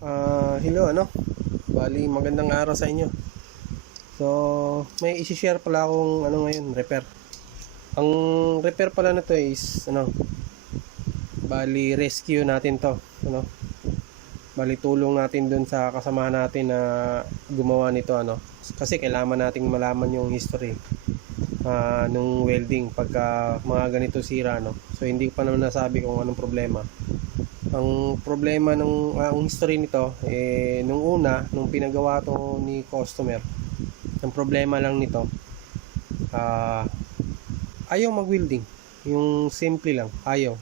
Hello bali magandang araw sa inyo. So may i-share pala akong ngayon, repair. Ang repair pala na to is bali rescue natin to, bali tulong natin dun sa kasamahan natin na gumawa nito, kasi kailangan nating malaman yung history nung welding pagka mga ganito sira, so hindi pa naman nasabi kung anong problema. Ang problema ng ang history nito, nung pinagawa to ni customer, ang problema lang nito, ayaw mag-welding. Yung simple lang, ayaw.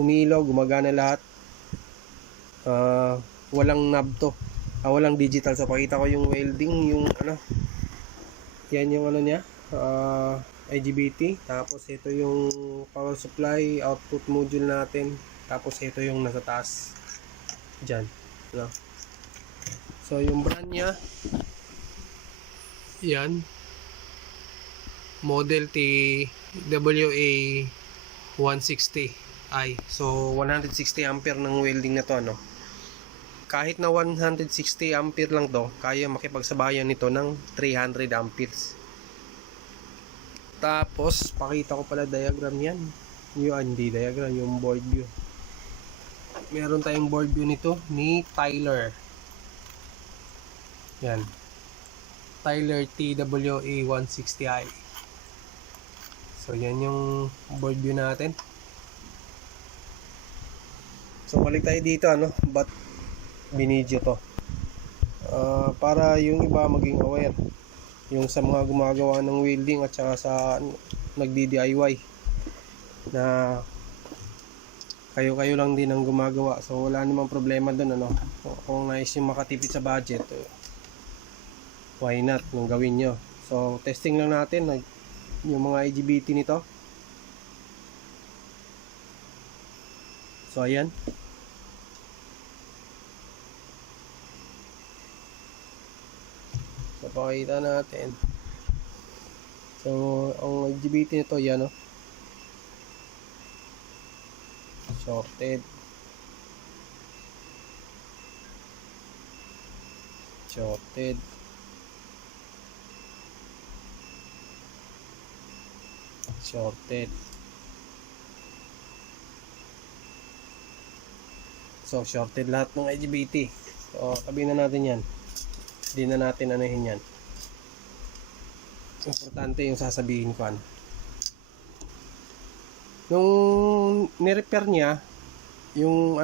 Umiilaw, gumagana lahat. Walang knob to. Walang digital. So pakita ko yung welding, yung yan yung niya, IGBT. Tapos ito yung power supply, output module natin. Tapos ito yung nasa taas dyan, so yung brand nya yan, model TWA 160i. So 160 ampere ng welding na to, kahit na 160 ampere lang to, kaya makipagsabayan nito ng 300 amperes. Tapos pakita ko pala diagram yan, hindi diagram, yung board view. Meron tayong board view nito ni Tyler. Yan. Tyler TWA 160i. So yan yung board view natin. So balik tayo dito, ba't binidyo to? Para yung iba maging aware. Yung sa mga gumagawa ng welding at saka sa nagdi-DIY na kayo lang din ang gumagawa, so wala namang problema doon, kung nais yung makatipid sa budget, why not, nung gawin nyo. So testing lang natin yung mga IGBT nito. So ayan, so pakita natin. So ang IGBT nito yan, shorted, shorted, shorted. So shorted lahat ng IGBT. So tabi na natin yan, hindi na natin anahin yan. Importante yung sasabihin ko. Nung ni-repair niya yung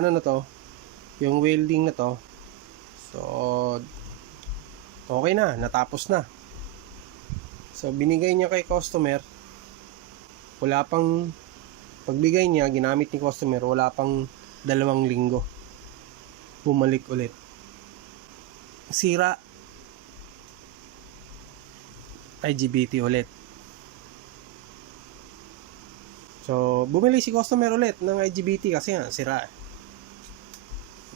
yung welding na to, so okay na, natapos na. So binigay niya kay customer, wala pang pagbigay niya, ginamit ni customer, wala pang 2 linggo, bumalik ulit, sira IGBT ulit. So bumili si customer ulit ng IGBT kasi nga sira,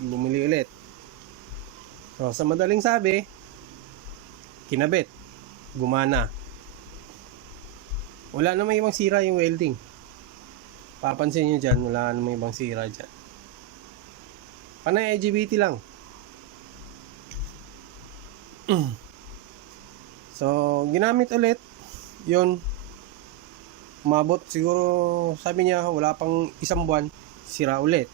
bumili ulit. So sa madaling sabi, kinabit, gumana, wala namang ibang sira yung welding. Papansin nyo dyan, wala namang ibang sira dyan, panay IGBT lang. So ginamit ulit yun, umabot siguro, sabi niya wala pang 1 buwan, sira ulit,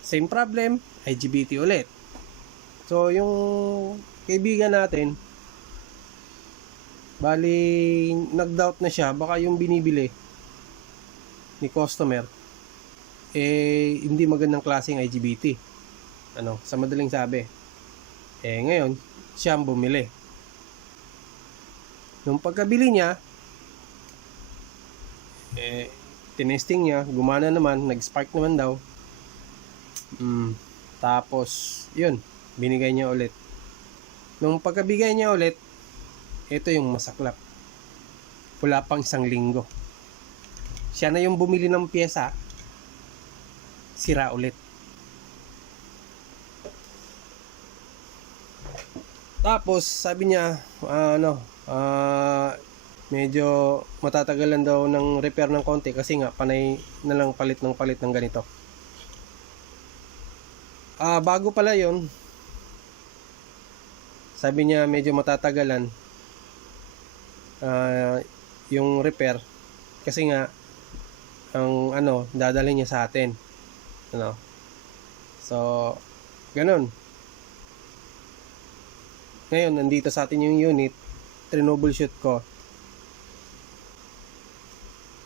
same problem, IGBT ulit. So yung kaibigan natin, bali nag-doubt na siya, baka yung binibili ni customer hindi magandang klaseng IGBT, sa madaling sabi. Ngayon siya ang bumili. Nung pagkabili niya, tinesting niya, gumana naman, nag-spark naman daw. Tapos yun, binigay niya ulit. Nung pagkabigay niya ulit, ito yung masaklap, wala pang 1 linggo, siya na yung bumili ng pyesa, sira ulit. Tapos sabi niya, medyo matatagalan daw ng repair ng konti kasi nga panay na lang palit ng ganito. Bago pala yon, sabi niya medyo matatagalan yung repair kasi nga ang dadalhin niya sa atin, so ganun. Ngayon nandito sa atin yung unit, troubleshoot ko.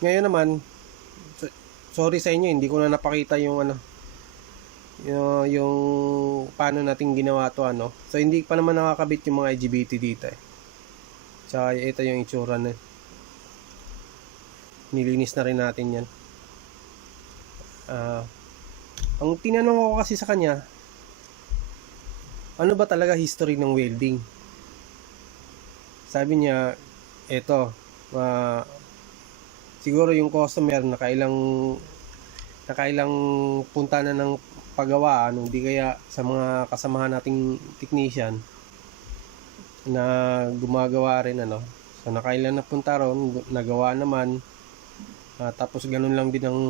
Ngayon naman, sorry sa inyo, hindi ko na napakita yung yung paano natin ginawa to, so hindi pa naman nakakabit yung mga IGBT dito Tsaka ito yung itsura na nilinis na rin natin yan. Ang tinanong ko kasi sa kanya, ano ba talaga history ng welding? Sabi niya, eto, siguro yung customer nakailang punta na ng paggawa, di kaya sa mga kasamahan nating technician na gumagawa rin, so nakailan na punta ron, nagawa naman, tapos ganun lang din ang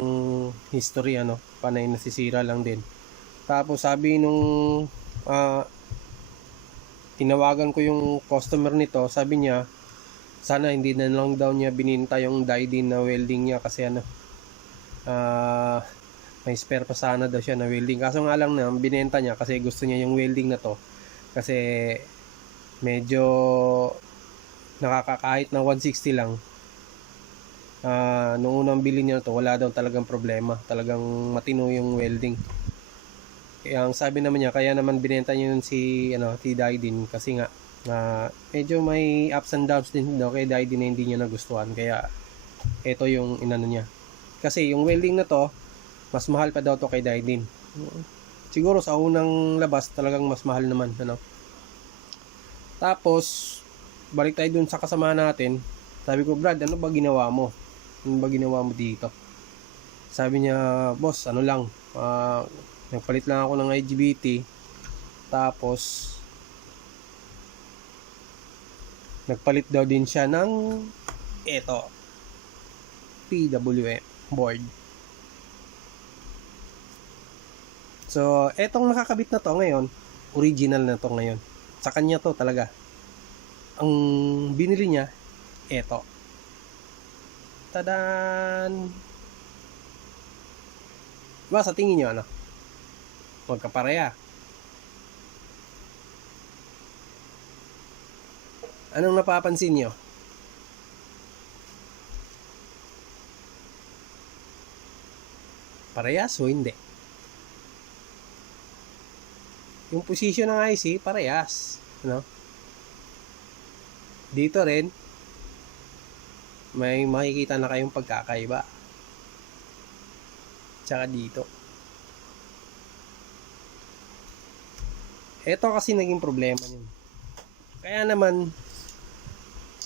history, panay nasisira lang din. Tapos sabi nung tinawagan ko yung customer nito, sabi niya sana hindi na lang daw niya bininta yung die-din na welding niya kasi may spare pa sana daw siya na welding, kaso nga lang na binenta niya kasi gusto niya yung welding na to kasi medyo nakakakahit na 160 lang. Nung unang bili niya to, wala daw talagang problema, talagang matino yung welding. Kaya ang sabi naman niya, kaya naman binenta niya yun si die-din kasi nga medyo may ups and downs din daw kay die-din na hindi niya nagustuhan, kaya ito yung inano niya. Kasi yung welding na to, mas mahal pa daw to kay die-din. Siguro sa unang labas talagang mas mahal naman, Tapos balik tayo dun sa kasama natin. Sabi ko, Brad, ano ba ginawa mo? Ano ba ginawa mo dito? Sabi niya, boss, nagpalit lang ako ng IGBT. Tapos nagpalit daw din siya ng PWM board. So, etong nakakabit na to ngayon, original na to ngayon. Sa kanya to talaga. Ang binili niya, eto. Tadan! Diba, sa tingin nyo, magkapareha. Anong napapansin nyo? Parehas o hindi? Yung position ng IC, parehas. Dito rin, may makikita na kayong pagkakaiba. Tsaka dito. Ito kasi naging problema niyo. Kaya naman,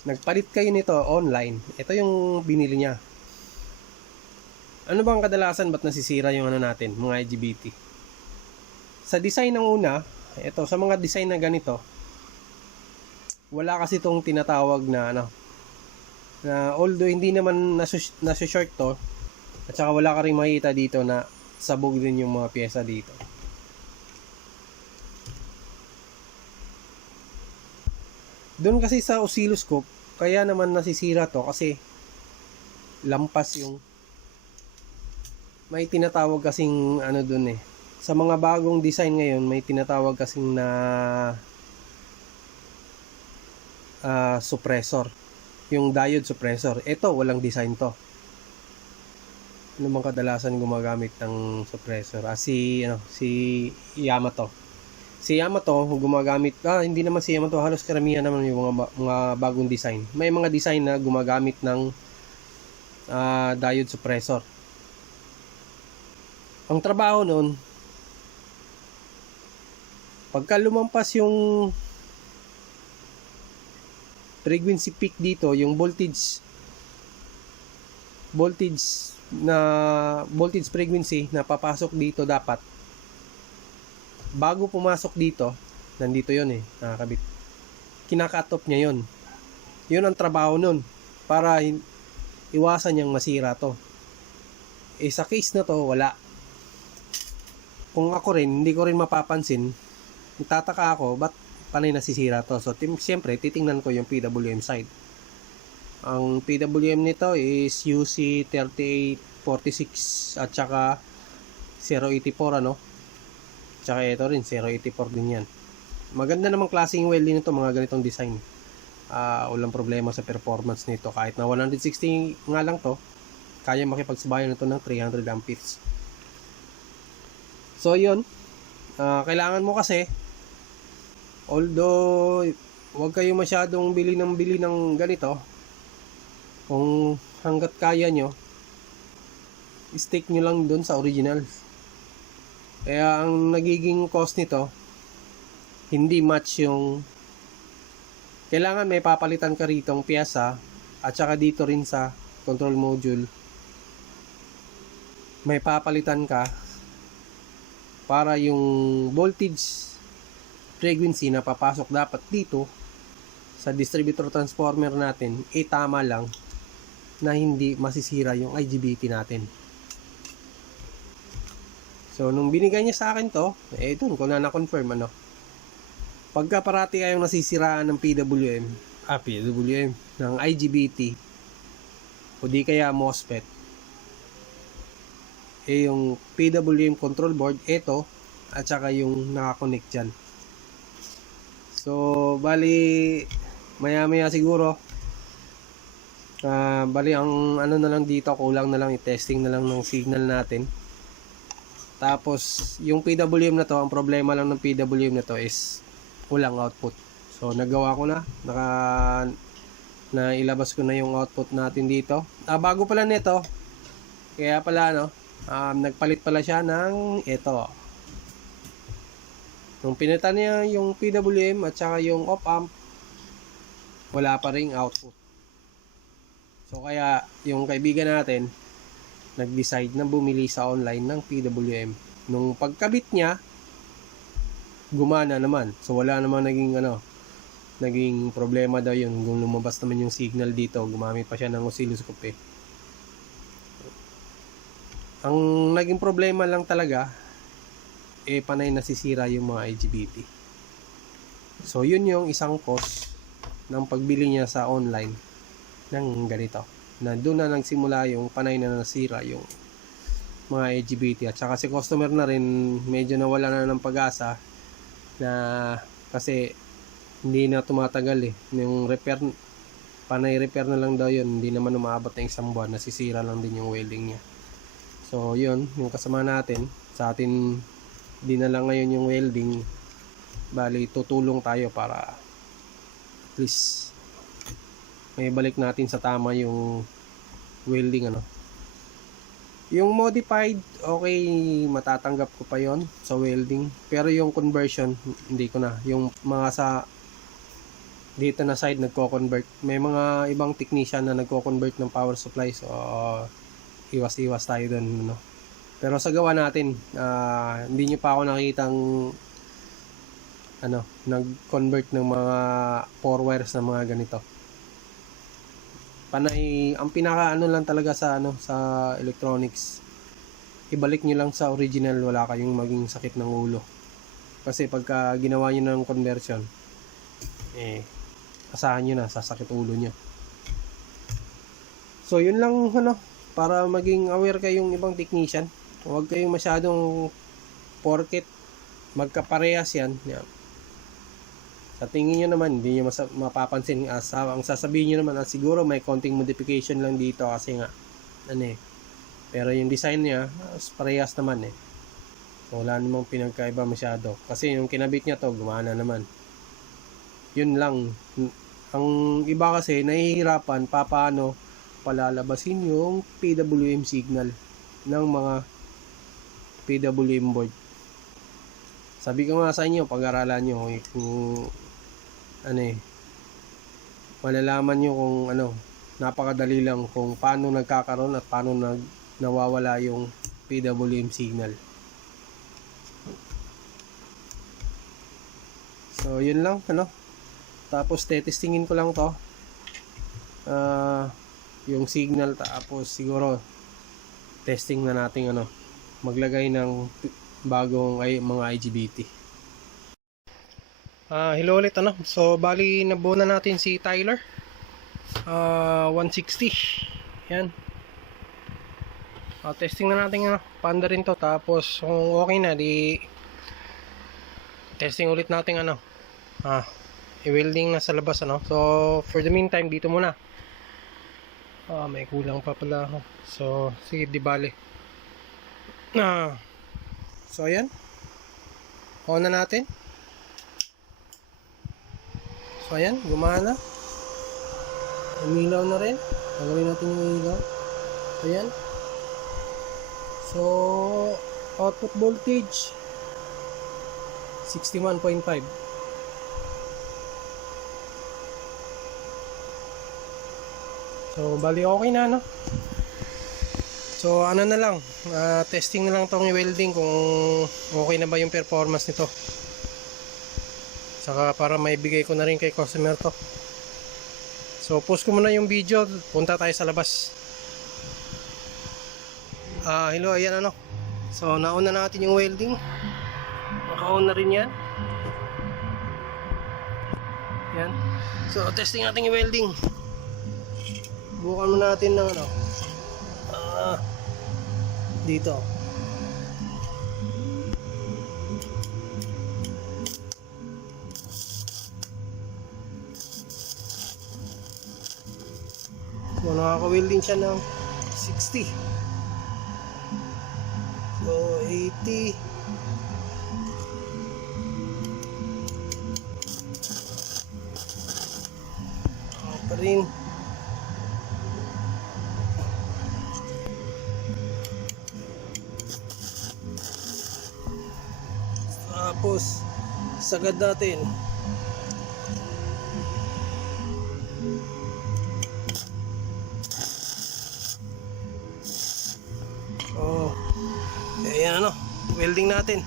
nagpalit kayo nito online. Ito yung binili niya. Ano bang kadalasan ba't nasisira yung natin, mga IGBT? Sa design ng una, ito, sa mga design na ganito, wala kasi itong tinatawag na although hindi naman nasa-short to, at saka wala ka rin makita dito na sabog din yung mga pyesa dito. Doon kasi sa oscilloscope, kaya naman nasisira to kasi lampas yung may tinatawag kasing doon sa mga bagong design ngayon, may tinatawag kasing na suppressor, yung diode suppressor. Ito walang design to. Ano bang kadalasan gumagamit ng suppressor? Si Yamato. Si Yamato gumagamit, hindi naman si Yamato, halos karamihan naman yung mga bagong design. May mga design na gumagamit ng diode suppressor. Ang trabaho nun, pagka lumampas yung frequency peak dito, yung voltage frequency na papasok dito, dapat bago pumasok dito, nandito yun nakakabit, kinaka-cut off niya yun ang trabaho nun para iwasan niyang masira to. Sa case na to, wala. kung ako rin, hindi ko rin mapapansin, nagtataka ako, ba't panay nasisira to? So, siyempre, titingnan ko yung PWM side. Ang PWM nito is UC3846 at saka 084, ano? Tsaka ito rin, 084 din yan. Maganda namang klaseng welding nito, mga ganitong design. Walang problema sa performance nito. Kahit na 160 nga lang to, kaya makipagsabayan nito ng 300 amperes. So, yun. Kailangan mo kasi, although, huwag kayo masyadong bili ng ganito, kung hanggat kaya nyo, stick nyo lang dun sa original. Kaya ang nagiging cost nito, hindi match yung kailangan may papalitan ka ritong piyesa at saka dito rin sa control module may papalitan ka para yung voltage frequency na papasok dapat dito sa distributor transformer natin tama lang na hindi masisira yung IGBT natin. So nung binigay niya sa akin to, dun ko na-confirm ano. Pagka parati kayong nasisiraan ng PWM ng IGBT o di kaya MOSFET, yung PWM control board, ito at saka yung nakakonect dyan. So bali maya siguro bali ang ano na lang dito, kulang na lang i-testing na lang ng signal natin. Tapos yung PWM na to, ang problema lang ng PWM na to is kulang output. So nagawa ko na, ilabas ko na yung output natin dito. Bago pala nito, kaya pala nagpalit pala siya ng ito. Nung pinitan niya yung PWM at saka yung op amp, wala pa ring output. So kaya yung kaibigan natin nag-decide na bumili sa online ng PWM. Nung pagkabit niya, gumana naman. So wala namang naging problema daw yun. Kung lumabas naman yung signal dito, gumamit pa siya ng oscilloscope. Ang naging problema lang talaga, panay nasisira yung mga IGBT. So yun yung isang cause ng pagbili niya sa online ng ganito. Na doon na nagsimula yung panay na nasira yung mga IGBT. At saka si customer na rin medyo nawala na ng pag-asa na kasi hindi na tumatagal yung repair, panay repair na lang daw yun, hindi naman umaabot ng isang buwan, nasisira lang din yung welding niya. So yun, yung kasama natin sa atin, di na lang ngayon yung welding, bali tutulong tayo para at least may balik natin sa tama yung welding Yung modified, okay, matatanggap ko pa yon sa welding. Pero yung conversion, hindi ko na. Yung mga sa dito na side nagko-convert. May mga ibang technician na nagko-convert ng power supply. So, iwas-iwas tayo dun. Pero sa gawa natin, hindi nyo pa ako nakitang nag-convert ng mga 4 wires na mga ganito. Panay, ang pinaka lang talaga sa sa electronics, ibalik nyo lang sa original, wala kayong maging sakit ng ulo. Kasi pagka ginawa nyo ng conversion, asahan nyo na, sasakit ulo nyo. So yun lang para maging aware kayong ibang technician. Huwag kayong masyadong porket magkaparehas yan. Sa tingin nyo naman, hindi nyo mapapansin. Ang sasabihin nyo naman, siguro may konting modification lang dito kasi nga, pero yung design niya, parehas naman So, wala namang pinagkaiba masyado. Kasi yung kinabit niya to, gumana naman. Yun lang. Ang iba kasi, nahihirapan paano palalabasin yung PWM signal ng mga PWM board. Sabi ko nga sa inyo, pag-aralan nyo kung malalaman nyo kung napakadali lang kung paano nagkakaroon at paano nawawala yung PWM signal. So yun lang tapos testingin ko lang to yung signal, tapos siguro testing na natin maglagay ng bagong mga IGBT. Hello ulit ano. So bali nabuo na natin si Tyler. 160. Yan. Testing na natin Panda rin to. Tapos kung okay na di testing ulit natin i-welding na sa labas ano. So for the meantime dito muna. May kulang pa pala ako. So sige di bale. So ayan. On na natin. So ayan, gumana. Umilaw na rin. Gagawin natin yung ilaw. So ayan. So output voltage 61.5. So bali okay na no. So ano na lang, testing na lang tong welding kung okay na ba yung performance nito. Saka para maibigay ko na rin kay customer to. So post ko muna yung video, punta tayo sa labas. Hello, ayan ano. So nauna natin yung welding. Naka-on na rin yan. Yan. So testing natin yung welding. Bukan muna natin ng dito. So nakaka-welding siya ng 60. So 80. Pa rin. Tapos sagad natin. Ayan welding natin.